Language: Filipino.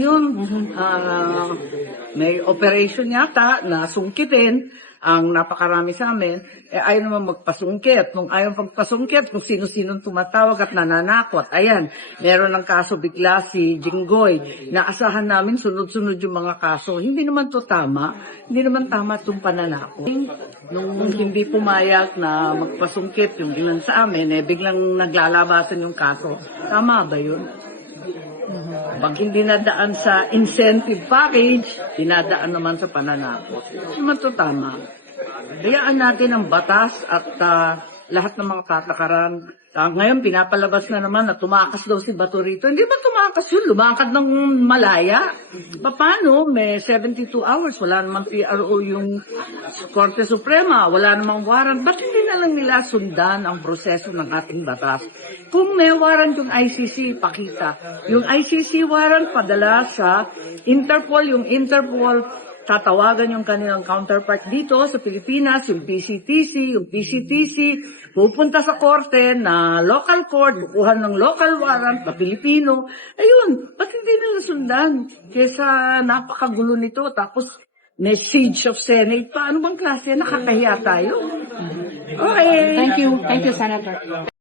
Yun, may operation yata na sungkitin ang napakarami sa amin, ayaw naman magpasungkit. Nung ayaw magpasungkit, kung sino-sinong tumatawag at nananakot. Ayan, meron ng kaso bigla si Jinggoy. Naasahan namin sunod-sunod yung mga kaso. Hindi naman to tama. Hindi naman tama itong pananakot. Nung hindi pumayag na magpasungkit yung ilan sa amin, biglang naglalabasan yung kaso. Tama ba yun? Pag hindi nadaan sa incentive package, dinadaan naman sa pananakot. Hindi man ito tama. Hayaan natin ang batas at lahat ng mga katakaran. Ngayon, pinapalabas na naman na tumakas daw si Bato rito. Hindi ba tumakas yun? Lumakad ng malaya. Paano? May 72 hours. Wala namang PRO yung Korte Suprema. Wala namang warrant. Ba't hindi na lang nila sundan ang proseso ng ating batas? Kung may warrant yung ICC, pakita. Yung ICC warrant padala sa Interpol. Yung Interpol tatawagan yung kanilang counterpart dito sa Pilipinas, yung PCTC, pupunta sa korte na local court, kukuha ng local warrant na Pilipino. Ayun, ba't hindi nila sundan? Kesa napakagulo nito, tapos may siege of Senate pa. Ano bang klase? Nakakahiya tayo. Okay. Thank you, Senator.